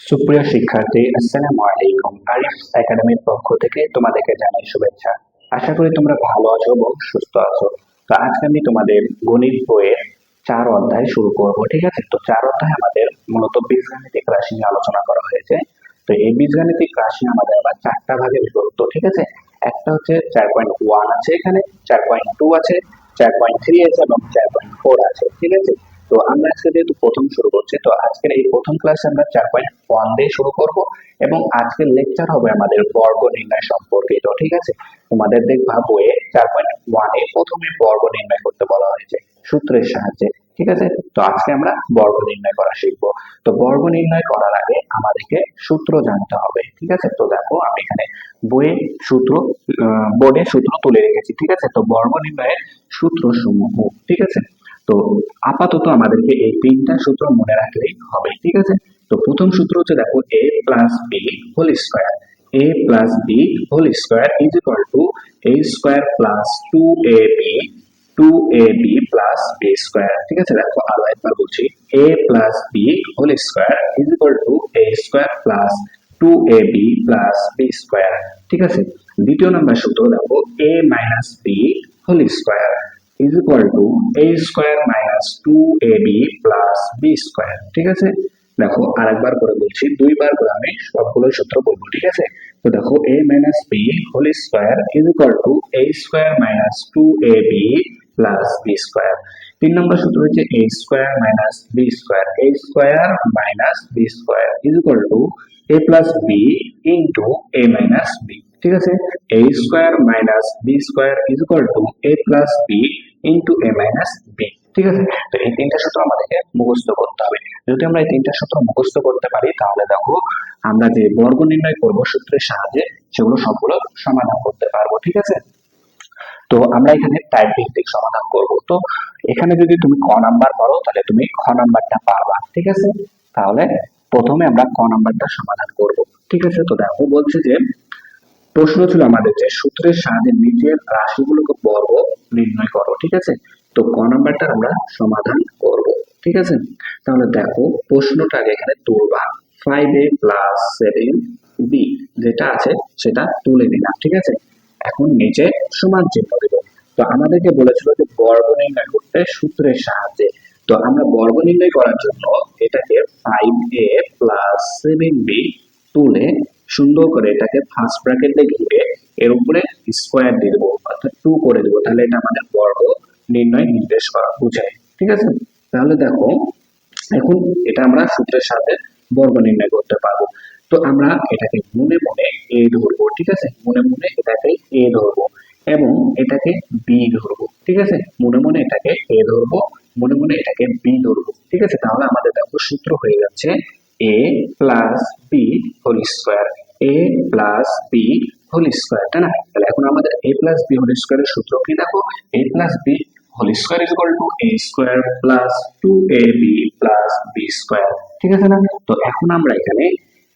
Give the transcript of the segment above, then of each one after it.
সুপ্রিয় শিক্ষার্থী, আসসালামু আলাইকুম। আরিফ একাডেমির পক্ষ থেকে তোমাদেরকে জানাই শুভেচ্ছা। আশা করি তোমরা ভালো আছো এবং সুস্থ আছো। তো আজকে আমি তোমাদের গণিত বইয়ের 4 অধ্যায় শুরু করব, ঠিক আছে? তো 4 অধ্যায় আমাদের মূলত বীজগাণিতিক রাশি নিয়ে আলোচনা করা হয়েছে। তো এই বীজগাণিতিক রাশি আমাদের আবার 4টা ভাগে বিভক্ত, ঠিক আছে? একটা হচ্ছে 4.1 আছে, এখানে 4.2 আছে, 4.3 আছে এবং 4.4 আছে, ঠিক আছে? তো আমরা আজকে যেহেতু প্রথম শুরু করছি, তো আজকের এই প্রথম ক্লাসে আমরা 4.1 দিয়ে শুরু করব এবং আজকের লেকচার হবে আমাদের বর্গ নির্ণয় সম্পর্কিত, ঠিক আছে? তোমাদের দেখবা বইয়ে 4.1 প্রথমে বর্গ নির্ণয় করতে বলা হয়েছে সূত্রের সাহায্যে, ঠিক আছে? তো আজকে আমরা বর্গ নির্ণয় করা শিখবো। তো বর্গ নির্ণয় করার আগে আমাদেরকে সূত্র জানতে হবে, ঠিক আছে? তো দেখো আমি এখানে বইয়ে সূত্র বোর্ডে সূত্র তুলে রেখেছি, ঠিক আছে? তো বর্গ নির্ণয়ের সূত্র সমূহ, ঠিক আছে? তো আপাতত আমাদেরকে এই 3টা সূত্র মনে রাখলেই হবে, ঠিক আছে? তো প্রথম সূত্র হচ্ছে দেখো a plus B whole square, a plus B whole square is equal to a square plus 2ab 2ab plus B square, ঠিক আছে? দেখো আরো একবার বলছি, a plus B whole square is equal to a square plus 2ab plus B square, ঠিক আছে? দ্বিতীয় number সূত্র দেখো a minus B whole square is equal to a square minus 2ab plus b square, ঠিক আছে? দেখো আরেকবার করে বলছি, দুইবার করে আমি সবগুলো সূত্র বলবো, ঠিক আছে? তো দেখো a minus b whole square is equal to a square minus 2ab plus b square। 3 নম্বর সূত্র হচ্ছে a square minus b square, a square minus b square is equal to a plus b into a minus b, ঠিক আছে? a square minus b square is equal to a plus b into a minus b, ঠিক আছে? তো এই 3টা সূত্র আমাদেরকে মুখস্থ করতে হবে। যদি আমরা এই 3টা সূত্র মুখস্থ করতে পারি তাহলে দেখো আমরা যে বর্গ নির্ণয় করব সূত্রের সাহায্যে সেগুলো সবগুলো সমাধান করতে পারবো, ঠিক আছে? তো আমরা এখানে টাইপ ভিত্তিক সমাধান করব। তো এখানে যদি তুমি ক নাম্বার পারো তাহলে তুমি খ নাম্বারটা পারবা, ঠিক আছে? তাহলে প্রথমে আমরা ক নাম্বারটা সমাধান করব, ঠিক আছে? তো দেখো বলছে যে প্রশ্ন ছিল আমাদের যে সূত্রের সাহায্যে নিচের রাশিগুলোকে বর্গ নির্ণয় করো, ঠিক আছে? তো ক নাম্বারটা আমরা সমাধান করব, ঠিক আছে? তাহলে দেখো প্রশ্নটা এখানে তুলবা, 5a প্লাস 7b যেটা আছে সেটা তুলে নিলাম, ঠিক আছে? এখন নিচে সমান চিহ্ন দেব। তো আমাদেরকে বলেছিল যে বর্গ নির্ণয় করতে সূত্রের সাহায্যে। তো আমরা বর্গ নির্ণয় করার জন্য এটাকে 5a প্লাস 7b তুলে সুন্দর করে এটাকে ফার্স্ট ব্র্যাকেট দিয়ে ঘিরে এর উপরে স্কোয়ার দিয়ে দেবো, অর্থাৎ 2 করে দেবো, তাহলে এটা আমাদের বর্গ নির্ণয় নির্দেশ করা বোঝায়, ঠিক আছে? তাহলে দেখো এখন এটা আমরা সূত্রের সাথে বর্গ নির্ণয় করতে পারবো। তো আমরা এটাকে মনে মনে এ ধরবো, ঠিক আছে? মনে মনে এটাকে এ ধরবো এবং এটাকে বি ধরবো, ঠিক আছে? মনে মনে এটাকে এ ধরবো, মনে মনে এটাকে বি ধরবো, ঠিক আছে? তাহলে আমাদের দেখো সূত্র হয়ে যাচ্ছে a plus B whole square, a plus B whole square, তাই না? তাহলে এখন আমাদের a প্লাস বি হোল স্কোয়ারের সূত্র কি দেখো, a plus B whole square is equal to a square plus 2ab plus b square, ঠিক আছে না? তো এখন আমরা এখানে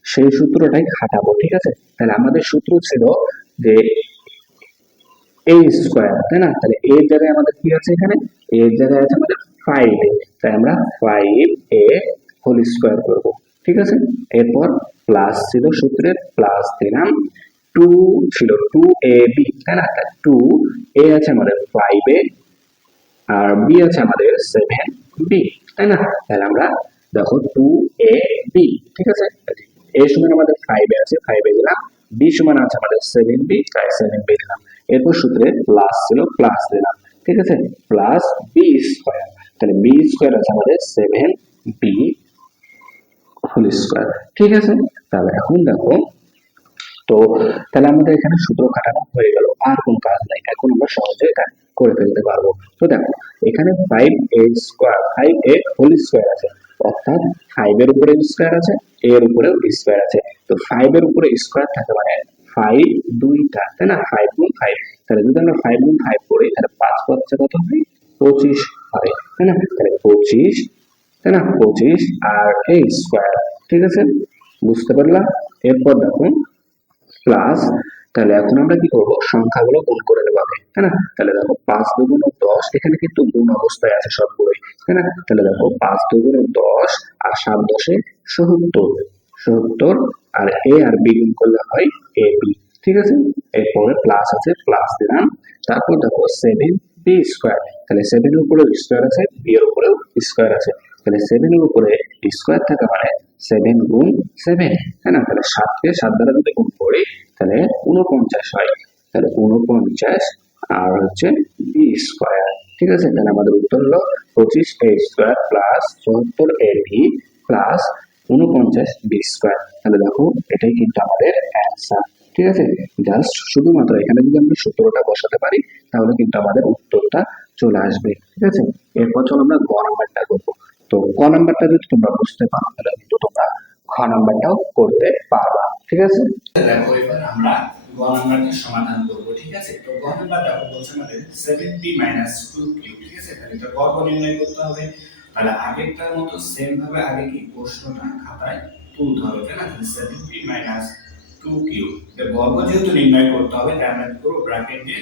সেই সূত্রটাই খাটাবো, ঠিক আছে? তাহলে আমাদের সূত্র ছিল যে a স্কোয়ার, তাই না? তাহলে a এর জায়গায় আমাদের কি আছে, এখানে a এর জায়গায় আছে আমাদের 5a, তাই আমরা 5a হোল স্কোয়ার করব, ঠিক আছে? এরপর প্লাস ছিল সূত্রের, প্লাস দিলাম 2 ছিল 2ab, তাই না? 2a আছে আমাদের 5a আর b আছে আমাদের 7b, তাই না? তাহলে আমরা দেখো 2ab, ঠিক আছে? a সমান আমাদের 5a আছে, 5a দিলাম, b সমান আছে আমাদের 7b, তাই 7b দিলাম। এরপর সূত্রে প্লাস ছিল, প্লাস দিলাম, ঠিক আছে? প্লাস b স্কয়ার, তাহলে b স্কয়ার আছে আমাদের 7b হোল স্কয়ার, ঠিক আছে? তাহলে এখন দেখো, তো তাহলে আমাদের এখানে সূত্র খাটানো হয়ে গেল, আর কোন কাজ নাই, এখন আমরা সহজে এটা করে ফেলতে পারবো। তো দেখো এখানে 5a square 5a whole square আছে, অর্থাৎ 5 এর উপরে স্কয়ার আছে, a এর উপরেও স্কয়ার আছে। তো 5 এর উপরে স্কয়ার থাকে মানে 5 দুইটা, তাই না? 5 গুণ 5, তাহলে যদি আমরা 5 গুণ 5 করি তাহলে 5 পাঁচে কত হয়, 25 হয়, তাই না? তাহলে 25, তাই না? 25 আর a স্কয়ার, ঠিক আছে? বুঝতে পারলাম? এরপর দেখো প্লাস, তাহলে এখন আমরা কি করবো, সংখ্যাগুলো গুণ করে নেবো আগে, তাই না? তাহলে দেখো 5 দুগুণ 10, এখানে কিন্তু গুণ অবস্থায় আছে সবগুলোই, তাই না? তাহলে দেখো 5 দুগুণ 10 আর 7 10 70, 70, আর এ আর বি গুণ করলে হয় এ বি। ঠিক আছে, এরপরে প্লাস আছে, প্লাস দিলাম। তারপর দেখো 7b², তাহলে 7 এর উপরে স্কোয়ার আছে, বি এর উপরেও স্কোয়ার আছে, তাহলে 7 এর উপরে স্কোয়ার থাকা মানে 7 গুণ 7, তাই না? তাহলে 7 কে 7 দ্বারা যদি গুণ করি তাহলে 49 হয়, তাহলে 49 আর হচ্ছে b²। ঠিক আছে, তাহলে আমাদের উত্তর হলো 25a² plus 74ab plus 49b²। তাহলে দেখো এটাই কিন্তু আমাদের অ্যান্সার। ঠিক আছে, জাস্ট শুধুমাত্র এখানে যদি আমরা সূত্রটা বসাতে পারি তাহলে কিন্তু আমাদের উত্তরটা চলে আসবে। ঠিক আছে, এরপর চলো আমরা গ নাম্বারটা করবো। তো ক নাম্বারটা যদি তোমরা বুঝতে পারো তাহলে কিন্তু তোমরা খ নাম্বারটাও করতে পারবা। ঠিক আছে, দেখো এবার আমরা গ নাম্বারটা সমাধান করব। ঠিক আছে, তো গ নাম্বার দেখো বলছে আমাদের 7b - 2q। ঠিক আছে, তাহলে এটা বর্গ নির্ণয় করতে হবে। তাহলে আগেরটার মতো সেম ভাবে আগে কি প্রশ্নটা খাতায় তুলতে হবে, তাই না? তাহলে 7b - 2q এর বর্গ যেহেতু নির্ণয় করতে হবে তাই আমরা পুরো ব্র্যাকেট দিয়ে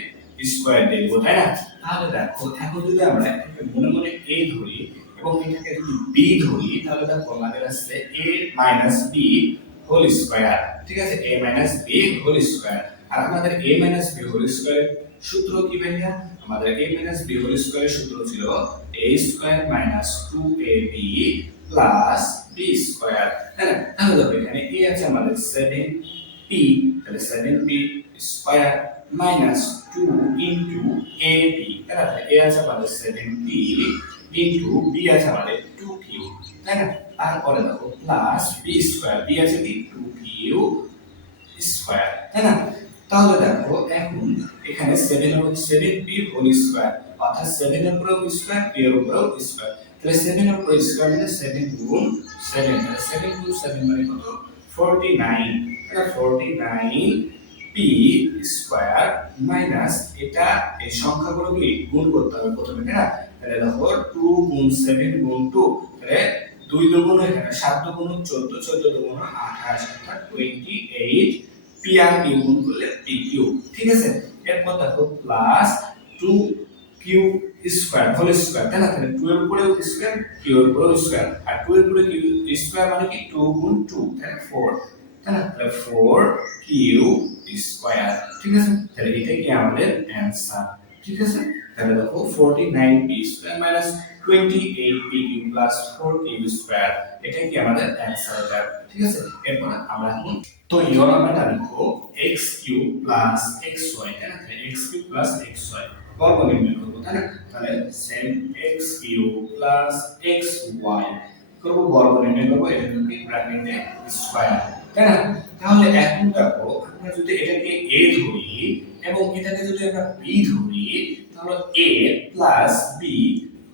স্কয়ার দিয়ে দেব, তাই না? তাহলে দেখো এখন যদি আমরা এটাকে মনে মনে a ধরি এবং এটাকে যদি b ধরি তাহলে দেখো আমাদের আসছে a - b হোল স্কয়ার। ঠিক আছে, a - b হোল স্কয়ার। আর আমাদের a - b হোল স্কয়ার সূত্র কি ভাইয়া? আমাদের a - b হোল স্কয়ারের সূত্র ছিল a² - 2ab plus b square. তাই না? তাহলে দেখো এখানে a আছে আমাদের 7p, তাহলে 7p square minus 2 into ab, তাই না? তাহলে a আছে আমাদের 7p ইনটু b আছে আমাদের 2q, তাই না? তারপরে দেখো প্লাস বি স্কয়ার, বি আছে কি 2q স্কয়ার, তাই না? তাহলে দেখো এখন এখানে 7 এর 7p হোল স্কয়ার, অর্থাৎ 7 এর উপরেও স্কয়ার, p এর উপরেও স্কয়ার। তাহলে 7 এর উপরে স্কয়ার মানে 7 গুণ 7, তাহলে 7 গুণ 7 মানে কত? 49, তাহলে 49p স্কয়ার মাইনাস এটা এই সংখ্যাগুলোকে গুণ করতে হবে প্রথমে, তাই না? তাহলে দেখো 2 গুণ 7 গুণ 2, তাহলে 2 দুগুণ এখানে 7 দুগুণ 14, 14 দুগুণ 28, অর্থাৎ 28 পি আর কিউ গুণ করলে পি কিউ। ঠিক আছে, এরপর দেখো plus 2 Q square whole square, তাই না? তাহলে 2 এর উপরেও স্কয়ার, কিউ এর উপরেও স্কয়ার, আর 2 এর উপরে কিউ স্কয়ার মানে কি 2 গুণ 2, তাহলে 4, তাই না? তাহলে 4 কিউ স্কয়ার। ঠিক আছে, তাহলে এটাই কি আমাদের অ্যানসার। ঠিক আছে, তাহলে দেখো 49p square minus 28p Q plus 4q square, এটাই কি আমাদের অ্যানসার এটা। ঠিক আছে, এরপর আমরা এখন তো ইওর আমরা লিখবো x কিউব প্লাস xy, তাই না? তাহলে x কিউব প্লাস xy বর্গ নির্ণয় করব, তাই না? তাহলে same x cube plus xy করব, বর্গ নির্ণয় করব, এটাকে ব্র্যাকেটে স্কয়ার, তাই না? তাহলে এখন দেখো আমরা যদি এটাকে a ধরি এবং এটাকে যদি আমরা b ধরি তাহলে a plus b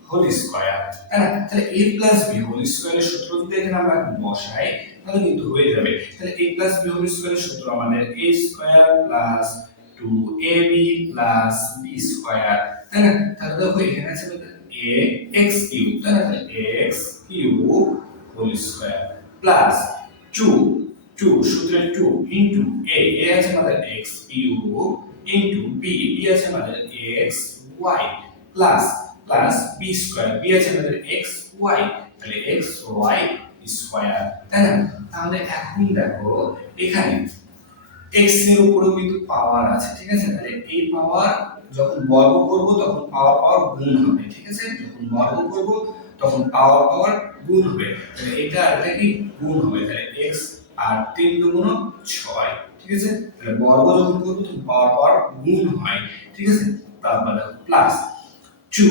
whole square, তাই না? তাহলে a প্লাস b হোল স্কয়ারের সূত্র যদি এখানে আমরা বসাই তাহলে কিন্তু হয়ে যাবে। তাহলে a প্লাস b হোল স্কয়ারের সূত্র আমাদের a square plus 2ab plus b square, তাই না? তাহলে দেখো এখানে আছে আমাদের a x কিউব, তাই না? তাহলে x cube whole square plus 2 2 সূত্রে 2 ইনটু a, a আছে আমাদের x cube into b, b আছে আমাদের x y plus plus b square, b আছে আমাদের x y, তাহলে x y স্কয়ার, তাই না? তাহলে এখন দেখো এখানে x এর উপরে কিন্তু পাওয়ার আছে। ঠিক আছে, তাহলে এই পাওয়ার যখন বর্গ করব তখন পাওয়ার পাওয়ার গুণ হবে। ঠিক আছে, যখন বর্গ করব তখন পাওয়ার পাওয়ার গুণ হবে, তাহলে এটা আর এটা কি গুণ হবে, তাহলে x আর 3 দুগুণ 6। ঠিক আছে, তাহলে বর্গ যখন করব তখন পাওয়ার পাওয়ার গুণ হয়। ঠিক আছে, তারপর দেখো প্লাস 2,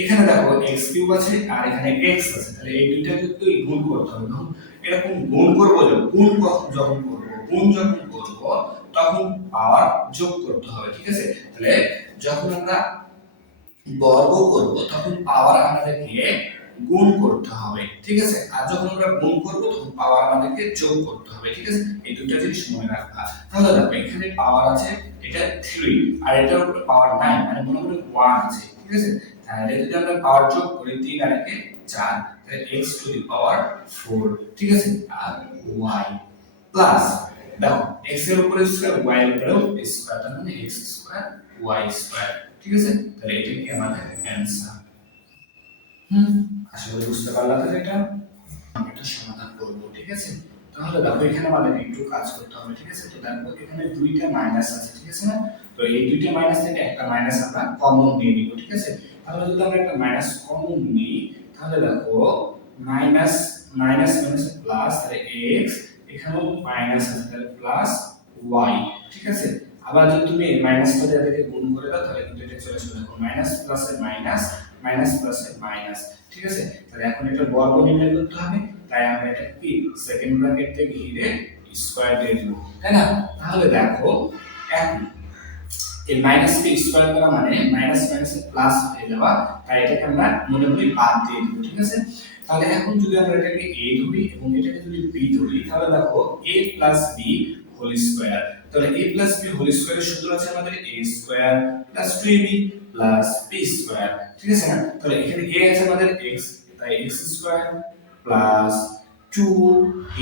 এখানে দেখো x কিউব আছে আর এখানে x আছে, তাহলে এই দুইটাকে তো গুণ করতে হবে। তখন এরকম গুণ করব, যখন করব গুণ যখন করব তখন পাওয়ার যোগ করতে হবে। ঠিক আছে, তাহলে যখন আমরা বর্গ করব তখন পাওয়ার আমাদেরকে গুণ করতে হবে। ঠিক আছে, আর যখন আমরা গুণ করব তখন পাওয়ার আমাদেরকে যোগ করতে হবে। ঠিক আছে, এই দুটো জিনিস মনে রাখবা। তাহলে দেখো এখানে পাওয়ার আছে এটা 3 আর এটার উপরে পাওয়ার 9, মানে মনে মনে 1 আছে। ঠিক আছে, তাহলে যদি আমরা পাওয়ার যোগ করি 3 আর 1 4, তাহলে x টু দি পাওয়ার 4। ঠিক আছে, আর y প্লাস দেখো x এর উপরে স্কয়ার y এর উপরেও স্কয়ার, তার মানে x স্কয়ার y স্কয়ার। ঠিক আছে, তাহলে এটা কি আমাদের অ্যানসার। আশা করি বুঝতে পারলা তো এটা। আমরা এটা সমাধান করব। ঠিক আছে, তো তাহলে দেখো এখানে আমাদের একটু কাজ করতে হবে, ঠিক আছে। তো দেখো এখানে দুইটা মাইনাস আছে, ঠিক আছে না। তো এই দুইটা মাইনাস থেকে একটা মাইনাস আমরা কমন নিয়ে নিব, ঠিক আছে। তাহলে যদি আমরা একটা মাইনাস কমন নিই তাহলে দেখো মাইনাস মাইনাস মাইনাস প্লাস, তাহলে x, এখানেও মাইনাস আছে তাহলে প্লাস y, ঠিক আছে। আবার যদি তুমি মাইনাসটা দিয়ে এটাকে গুণ করে দাও তাহলে কিন্তু এটা চলে আসবে, দেখো মাইনাস প্লাসে মাইনাস, মাইনাস প্লাসে মাইনাস, ঠিক আছে। তাহলে এখন এটা বর্গ নির্ণয় করতে হবে, তাই আমরা এটা কি সেকেন্ড ব্র্যাকেট থেকে ঘিরে স্কয়ার দিয়ে দেব, তাই না। তাহলে দেখো এখন এই মাইনাস কে স্কয়ার করা মানে মাইনাস মাইনাস প্লাস হয়ে যাওয়া, তাই এটাকে আমরা মনে মনে বাদ দিয়ে দেব, ঠিক আছে। তাহলে এখন যদি আমরা এটাকে a ধরি এবং এটাকে যদি b ধরি তাহলে দেখো a b হোল স্কয়ার, তাহলে a b হোল স্কয়ারের সূত্র আছে আমাদের a square 2ab b square, ঠিক আছে না। তাহলে এখানে a আছে আমাদের x, তাই x স্কয়ার 2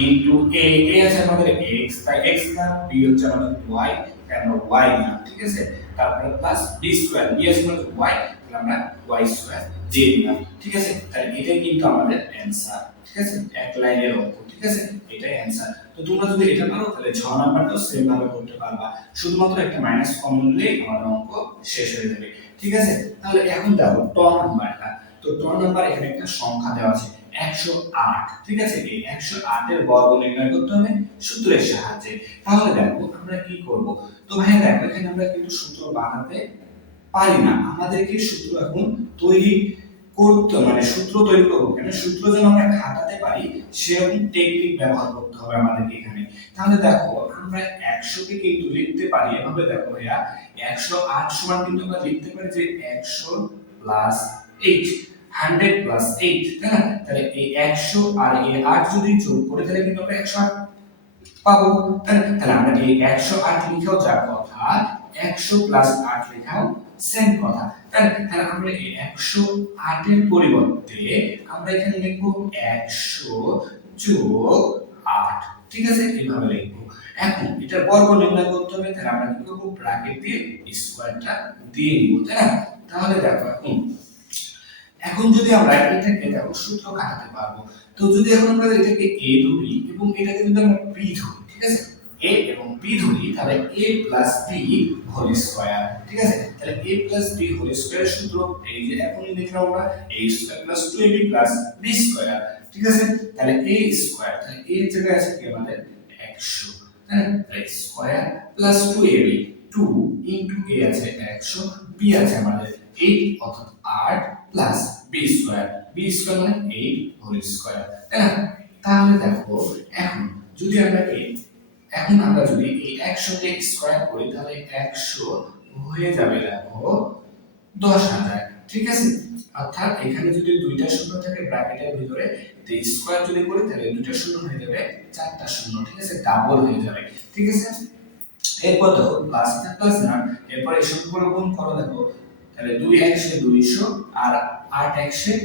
ইনটু a আছে আমাদের x, তাই x না, b হচ্ছে আমাদের y, তাই আমরা y নিলাম, ঠিক আছে। তারপরে প্লাস b স্কয়ার, b আছে আমাদের y, তাহলে আমরা y স্কয়ার দিয়ে দিলাম, ঠিক আছে। তাহলে এটাই কিন্তু আমাদের অ্যানসার, ঠিক আছে, এক লাইনের অঙ্ক, ঠিক আছে, এটাই অ্যানসার। তো তোমরা যদি এটা পারো তাহলে 6 নাম্বারটাও সেম ভাবে করতে পারবা, শুধুমাত্র একটা মাইনাস কমন নিলেই আমাদের অঙ্ক শেষ হয়ে যাবে, ঠিক আছে। তাহলে এখন দেখো ট নাম্বারটা, তো ট নাম্বার এখানে একটা সংখ্যা দেওয়া আছে 108, ঠিক আছে। এই 108 এর বর্গ নির্ণয় করতে হবে সূত্রের সাহায্যে। তাহলে দেখো আমরা কি করব, তো ভাই দেখো এখানে আমরা কিন্তু সূত্র বানাতে পারি না, আমাদেরকে সূত্র এখন তৈরি করতে, মানে সূত্র তৈরি করবো কেন, সূত্র যেন আমরা খাটাতে পারি সেরকম টেকনিক ব্যবহার করতে হবে আমাদেরকে এখানে। তাহলে দেখো আমরা 100 কে কিন্তু লিখতে পারি এভাবে, দেখো ভাইয়া 108 সমান কিন্তু আমরা লিখতে পারি যে 100 প্লাস 8, 100 প্লাস 8, তাই না। তাহলে এই 100 আর এই 8 যদি যোগ করি তাহলে কিন্তু আমরা 108 পাবো, তাহলে আমরা এই 108 লিখাও যা কথা, 100 প্লাস 8 লিখাও সেম কথা, তাহলে আমরা এই 108 এর পরিবর্তে আমরা এখানে লিখব 100 যোগ 8, ঠিক আছে, এইভাবে লিখব। এখন এটা বর্গ নির্ণয় করতে হবে, তাহলে আমরা কি করব, ব্র্যাকেট দিয়ে স্কয়ারটা দিয়ে নিব, তাই না। তাহলে দেখো এখন যদি আমরা এটাকে দেখো সূত্র কাটাতে পারবো, তো যদি এখন আমরা এটাকে a ধরি এবং এটাকে যদি আমরা b ধরি, ঠিক আছে, a এবং b ধরি তাহলে a b হোল স্কয়ার, ঠিক আছে। তাহলে a b হোল স্কয়ার সূত্র এই যে এখনই লিখলাম আমরা a square 2ab b square, ঠিক আছে। তাহলে a স্কয়ার, তাহলে a এর জায়গায় আছে কি আমাদের 100, তাই না, তাহলে স্কয়ার 2ab, 2 ইনটু a আছে 100, b আছে আমাদের 8 অর্থাৎ 8 plus b square, b square মানে 8 হোল স্কয়ার, তাই না। তাহলে দেখো এখন আমরা যদি এই 100 কে স্কয়ার করি তাহলে 100 হয়ে যাবে দেখো 10,000, ঠিক আছে। অর্থাৎ এখানে যদি দুইটা শূন্য থাকে ব্র্যাকেটের ভিতরে, তো স্কয়ার যদি করি তাহলে দুইটা শূন্য হয়ে যাবে চারটা শূন্য, ঠিক আছে, ডাবল হয়ে যাবে, ঠিক আছে। এরপর দেখো প্লাস প্লাস না, এরপর এই সবগুলো গুণ করো, দেখো তাহলে 2 100 200 আর 8 100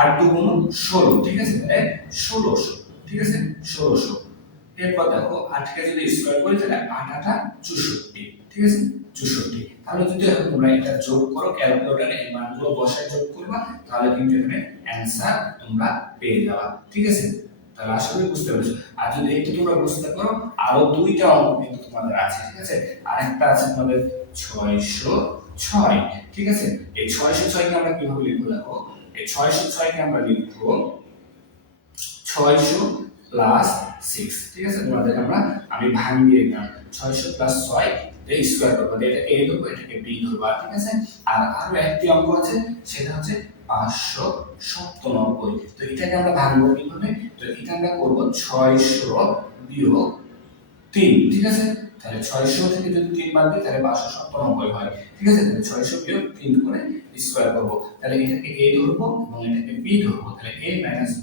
8 2 গুণ 16, ঠিক আছে, তাহলে 1600, ঠিক আছে, 1600। এরপর দেখো 8 কে যদি স্কয়ার করি তাহলে 8 8 64, ঠিক আছে, 64। তাহলে যদি এখন তোমরা এটা যোগ করো ক্যালকুলেটরে, এই মানগুলো বসায় যোগ করবা তাহলে কিন্তু এখানে অ্যানসার তোমরা পেয়ে যাবে, ঠিক আছে। তাহলে আশা করি বুঝতে পেরেছো। আর যদি একটু তোমরা বুঝতে পারো আরো দুইটা অঙ্ক কিন্তু তোমাদের আছে, ঠিক আছে। আরেকটা আছে তোমাদের 606, ঠিক আছে। এই 606 কে আমরা কিভাবে লিখবো, দেখো এই 606 কে আমরা লিখবো 600 প্লাস 6, ঠিক আছে। তোমাদের আমি ভাঙিয়ে দিলাম 600 প্লাস 6 এই স্কয়ার করব, এটাকে a ধরবো এটাকে b ধরবো, ঠিক আছে। আর আরো একটি অঙ্ক আছে সেটা হচ্ছে 597, তো এটাকে আমরা ভাঙবো কিভাবে, তো এটা আমরা করব 600 বিয়োগ 3, ঠিক আছে। তাহলে 600 থেকে যদি 3 বাদ দিই তাহলে 597 হয়, ঠিক আছে। তাহলে 600 বিয়োগ 3 করে স্কয়ার করব, তাহলে এটাকে a ধরবো এবং এটাকে b ধরবো, তাহলে a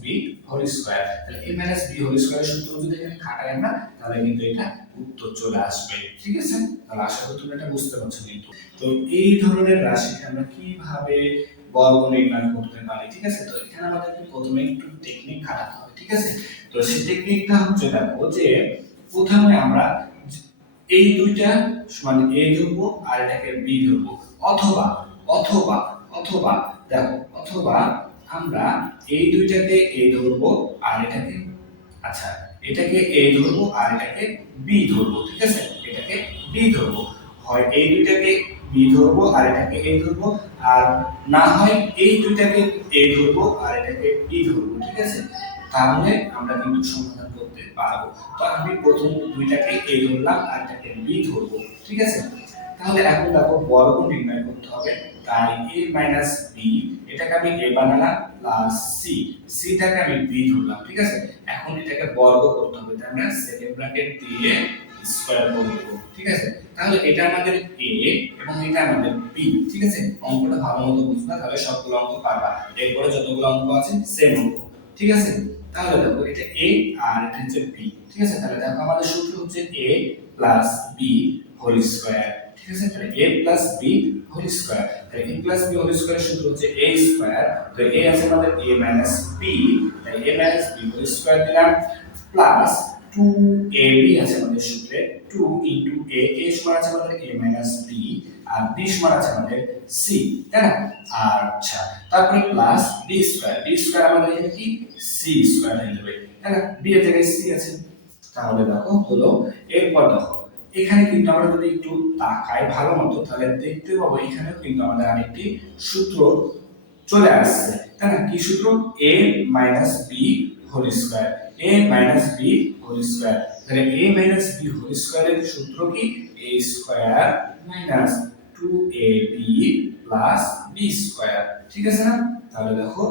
b হোল স্কয়ার, তাহলে a b হোল স্কয়ারের সূত্র যদি এখানে খাটাই আমরা তাহলে কিন্তু এটা উত্তর চলে আসবে, ঠিক আছে। তাহলে আশা করি তোমরা এটা বুঝতে পারছো কিন্তু। তো এই ধরনের রাশিকে আমরা কিভাবে বর্গ নির্ণয় করতে পারি, ঠিক আছে। তো এখানে আমাদেরকে প্রথমে একটু টেকনিক খাটাতে হবে, ঠিক আছে। তো সেই টেকনিকটা হচ্ছে দেখো যে প্রথমে আমরা এই দুইটা সমান a ধরবো আর এটাকে b ধরবো, অথবা অথবা অথবা দেখো অথবা আমরা এই দুইটাকে a ধরবো আর এটাকে, আচ্ছা এটাকে a ধরবো আর এটাকে b ধরবো, ঠিক আছে, এটাকে b ধরবো, হয় এই দুইটাকে b ধরবো আর এটাকে a ধরবো, আর না হয় এই দুইটাকে a ধরবো আর এটাকে b ধরবো, ঠিক আছে। তাহলে আমরা কিন্তু সমাধান করতে পারবো। তো আমি প্রথম দুইটাকে a ধরলাম আর এটাকে b ধরবো, ঠিক আছে। তাহলে এখন দেখো বর্গ নির্ণয় করতে হবে, তাই a মাইনাস b এটাকে আমি a বানালাম প্লাস c, টাকে আমি b ধরলাম, ঠিক আছে। এখন এটাকে বর্গ করতে হবে, তাই আমরা সেকেন্ড ব্র্যাকেট দিয়ে স্কয়ার করে দেব, ঠিক আছে। তাহলে এটা আমাদের a এবং এটা আমাদের b, ঠিক আছে। অঙ্কটা ভালো মতো বুঝবা, তাহলে সবগুলো অঙ্ক পারবা। এরপরে যতগুলো অঙ্ক আছে সেম অঙ্ক, ঠিক আছে। তাহলে দেখো এটা a আর এটা হচ্ছে b, ঠিক আছে। তাহলে দেখো আমাদের সূত্র হচ্ছে a plus b whole square, ঠিক আছে। তাহলে a plus b whole square, তাহলে a plus b whole square সূত্র হচ্ছে a স্কয়ার, তো a আছে আমাদের a মাইনাস b, তাই a minus b whole square দিলাম প্লাস 2ab আছে আমাদের সূত্রে 2 ইনটু a সমান আছে আমাদের a মাইনাস b আর b সমান আছে আমাদের c, তাই না। আচ্ছা, তারপরে প্লাস d স্কয়ার আমাদের এখানে কি c স্কয়ার হয়ে যাবে, তাই না, b এর জায়গায় c আছে। তাহলে দেখো হলো। এরপর দেখো এখানে কিন্তু আমরা যদি একটু তাকাই ভালো মতো, তাহলে দেখতে পাবো এখানেও কিন্তু আমাদের আরেকটি সূত্র চলে আসছে, তাই না। কি সূত্র? a minus b whole square, a minus b whole square. তাহলে a মাইনাস b হোল স্কয়ারের সূত্র কি? a square minus 2ab plus b square, ঠিক আছে না। তাহলে দেখো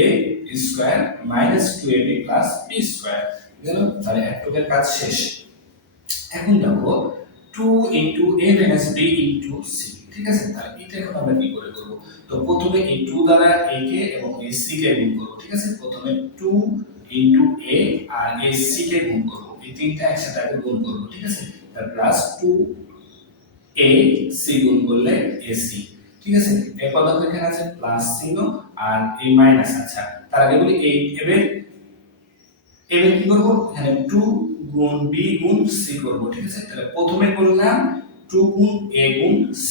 a square minus 2ab plus b square গেল, তাহলে একটুকের কাজ শেষ। এখন দেখো 2 into a minus b into c, ঠিক আছে। তাহলে এটা এখন আমরা কি করে করব? তো প্রথমে এই 2 দ্বারা a কে এবং এই c কে গুণ করব, ঠিক আছে। প্রথমে 2 ইনটু a আর এই c কে গুণ করব, এই তিনটা একসাথে আগে গুণ করব, ঠিক আছে। তার প্লাস 2 a c গুণ করলে ac, ঠিক আছে। এরপর দেখো এখানে আছে প্লাস চিহ্ন আর এই মাইনাস, আচ্ছা তার আগে বলি এই এবার এবার কি করব? এখানে 2 গুণ b গুণ c করব, ঠিক আছে। তাহলে প্রথমে করলাম 2 গুণ a গুণ c,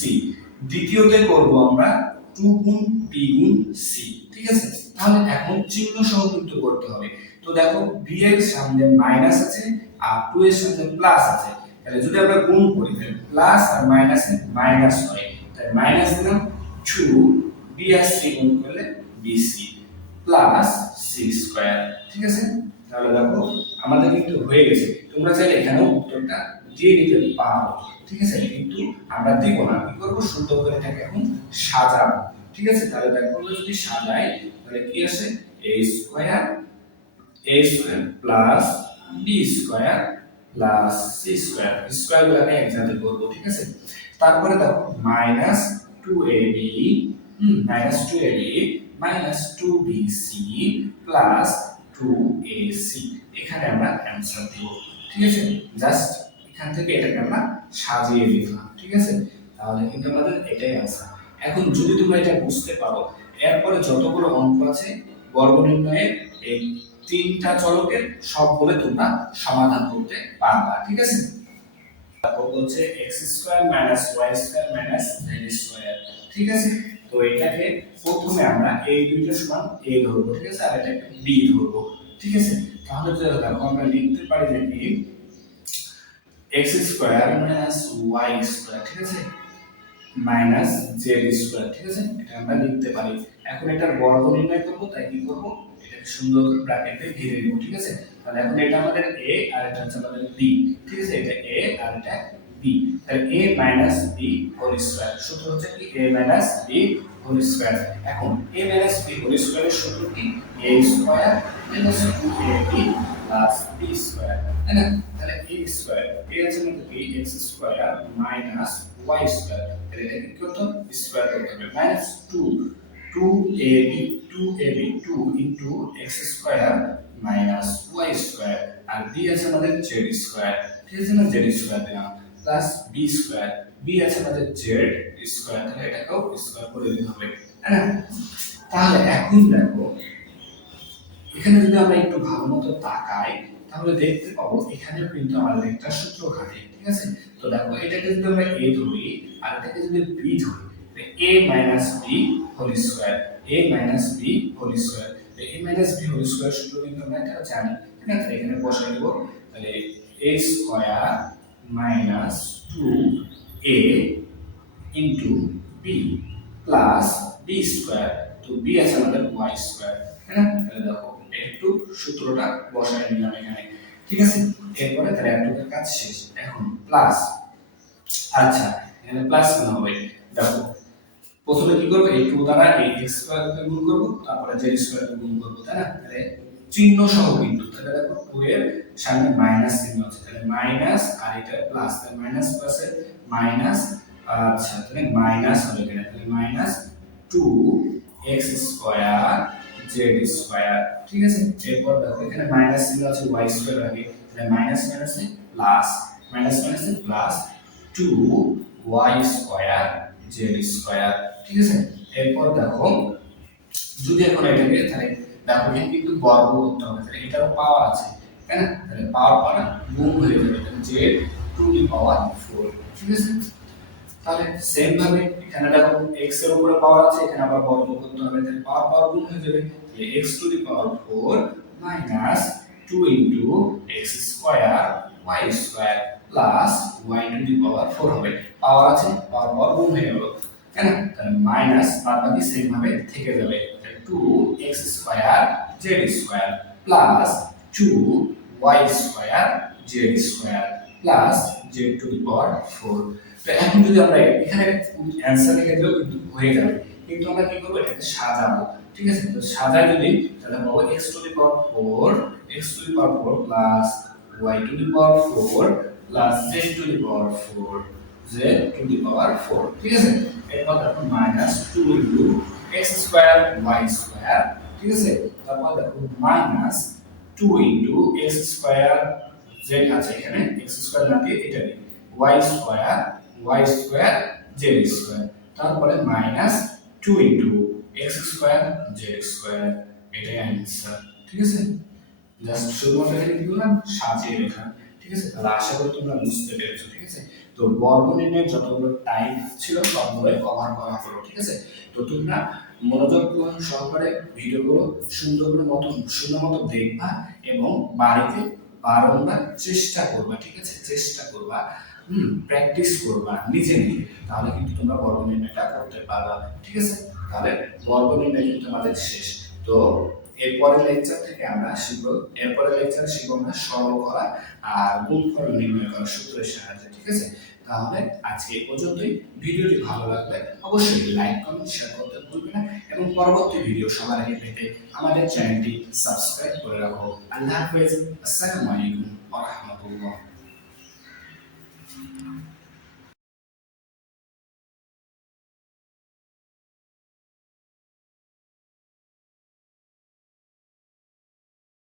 দ্বিতীয়তে করব আমরা 2 গুণ b গুণ c, ঠিক আছে। তাহলে এখন চিহ্ন সহ কিন্তু করতে হবে। তো দেখো b এর সামনে মাইনাস আছে আর 2 এর সামনে প্লাস আছে, তাহলে যদি আমরা গুণ করি তাহলে প্লাস আর মাইনাসে মাইনাস হয়, তাই মাইনাস দিলাম 2 b আর c গুণ করলে bc প্লাস c স্কয়ার, ঠিক আছে। তাহলে দেখো আমাদের কিন্তু হয়ে গেছে। তোমরা চাইলে এখানেও উত্তরটা দিয়ে নিতে পারো, ঠিক আছে, কিন্তু আমরা দেব না। কি করব? সুন্দর করে এটাকে এখন সাজাবো, ঠিক আছে। তাহলে দেখো আমরা যদি সাজাই তাহলে কি আসে? a square plus b square plus c square, square গুলোকে একসাথে করব, ঠিক আছে। তারপরে দেখো minus 2ab minus 2bc plus 2ac, এখানে আমরা অ্যানসার দেব, ঠিক আছে। জাস্ট এখান থেকে এটাকে আমরা সাজিয়ে দিলাম, ঠিক আছে। তাহলে কিন্তু আমাদের এটাই অ্যানসার। এখন যদি তোমরা এটা বুঝতে পারো, এরপরে যতগুলো অঙ্ক আছে বর্গ নির্ণয়ের এই তিনটা চলকের সবগুলো তোমরা সমাধান করতে পারবা, ঠিক আছে। তারপর হচ্ছে x square minus y square minus z square, ঠিক আছে। তো এটাকে প্রথমে আমরা এই দুইটা সমান a ধরবো, ঠিক আছে, আর এটাকে b ধরবো, ঠিক আছে। তাহলে দেখো আমরা লিখতে পারি যে কি x square minus y square, ঠিক আছে, মাইনাস z স্কয়ার, ঠিক আছে, এটা আমরা লিখতে পারি। এখন এটার বর্গ নির্ণয় করব, তাই কি করব? এটাকে সুন্দর করে ব্র্যাকেটে ঘিরে দেব, ঠিক আছে। তাহলে এখন এটা আমাদের a আর এটা হচ্ছে আমাদের b, ঠিক আছে, এটা a আর এটা b। তাহলে a minus b whole square সূত্র হচ্ছে কি a minus b whole square. এখন a মাইনাস b হোল স্কয়ারের সূত্র কি? a square minus 2ab plus b square, তাই না। তাহলে a স্কয়ার a আছে আমাদের কি x square minus y square, তাহলে এটা কি করতে হবে? স্কয়ার করতে হবে, minus 2ab 2 into x square minus y square, আর b আছে আমাদের z স্কয়ার, ঠিক আছে না, z স্কয়ার দিলাম প্লাস b স্কয়ার, b আছে আমাদের z স্কয়ার, তাহলে এটাকেও স্কয়ার করে দিতে হবে, তাই না। তাহলে এখন দেখো এখানে যদি আমরা একটু ভালো মতো তাকাই তাহলে দেখতে পাবো এখানেও কিন্তু আমাদের একটা সূত্র খাটে, ঠিক আছে। তো দেখো এটাকে যদি আমরা a ধরি আর এটাকে যদি b ধরি, a minus b whole square, a minus b whole square, a minus b whole square সূত্র কিন্তু আমরা এটা জানি, ঠিক আছে, এখানে বসাই দেবো। তাহলে a square minus 2a into B plus B square, তো বি আছে আমাদের ওয়াই স্কয়ার, তাই না? তাহলে দেখো একটু সূত্রটা বসাই নিলাম এখানে, ঠিক আছে। এরপরে তাহলে একটুকের কাজ শেষ, এখন প্লাস। আচ্ছা, এখানে প্লাস কেন হবে? দেখো প্রথমে কি করবো, এই 2 দ্বারা এই x স্কয়ারকে গুণ করব, তারপরে z স্কয়ারকে গুণ করব, তাই না? তাহলে চিহ্ন সহ কিন্তু, তাহলে দেখো 2 এর সামনে মাইনাস চিহ্ন আছে, তাহলে মাইনাস আর এটা প্লাস, তাহলে মাইনাস প্লাসে মাইনাস। আচ্ছা, তাহলে মাইনাস হবে এখানে, তাহলে minus 2x square z square, ঠিক আছে। এরপর দেখো এখানে মাইনাস চিহ্ন আছে y স্কয়ার আগে, তাহলে মাইনাস মাইনাসে প্লাস, মাইনাস মাইনাসে plus 2y square z square, ঠিক আছে। এরপর দেখো যদি এখন এটাকে, তাহলে দেখো এখানে কিন্তু বর্গ করতে হবে, তাহলে এটারও পাওয়ার আছে, তাই না? তাহলে পাওয়ার পাওয়ার গুণ হয়ে যাবে, তাহলে z টু দি পাওয়ার 4, ঠিক আছে। তাহলে সেম ভাবে এখানে দেখো x এর উপরে পাওয়ার আছে, এখানে আবার বর্গ করতে হবে, তাহলে পাওয়ার পাওয়ার গুণ হয়ে যাবে, তাহলে x to the power 4 minus 2 into x square y square plus y to the power 4 হবে। পাওয়ার আছে, পাওয়ার পাওয়ার গুণ হয়ে গেল, তাই না? তাহলে মাইনাস বাদ বাকি সেম ভাবে থেকে যাবে, তাহলে 2x square z square plus 2y square z square plus z to the power 4। তো এখন যদি আমরা এখানে অ্যানসার লিখে দিলেও কিন্তু হয়ে যাবে, কিন্তু আমরা কি করবো, এটাকে সাজাবো, ঠিক আছে। তো সাজাই যদি, তাহলে পাবো x to the power 4, x to the power 4 plus y to the power 4 plus z to the power 4, z to the power 4, ঠিক আছে। এরপর দেখো minus 2 into x square y square, ঠিক আছে। তারপর দেখো minus 2 into x square z আছে এখানে, x স্কয়ার না দিয়ে এটা দিই, y স্কয়ার z স্কয়ার, তারপরে minus 2 into x square z square, এটাই অ্যানসার, ঠিক আছে। জাস্ট শুধুমাত্র এখানে কি করলাম, সাজিয়ে রাখলাম, ঠিক আছে। তাহলে আশা করি তোমরা বুঝতে পেরেছো, ঠিক আছে। তো বর্গ নির্ণয়ের যতগুলো টাইপ ছিল সবগুলো কভার করা হলো, ঠিক আছে। তো তোমরা মনোযোগ সহকারে ভিডিওগুলো সুন্দর মতো দেখবা এবং বাড়িতে বারংবার চেষ্টা করবা, ঠিক আছে। চেষ্টা করবা, প্র্যাকটিস করবা নিজে নিজে, তাহলে কিন্তু তোমরা বর্গ নির্ণয়টা করতে পারবা, ঠিক আছে। তাহলে বর্গ নির্ণয় কিন্তু আমাদের শেষ। তো এরপরের লেকচার থেকে আমরা শিখবো, এরপরের লেকচারে শিখবো আমরা সরল করা আর গুণফল নির্ণয় করা সূত্রের সাহায্যে, ঠিক আছে। তাহলে আজকে এই পর্যন্তই। ভিডিওটি ভালো লাগলে অবশ্যই লাইক কমেন্ট শেয়ার করতে ভুলবে না এবং পরবর্তী ভিডিও সবার আগে পেতে আমাদের চ্যানেলটি সাবস্ক্রাইব করে রাখো। আল্লাহ হাফেজ, আসসালামু আলাইকুম ওয়া রাহমাতুল্লাহ।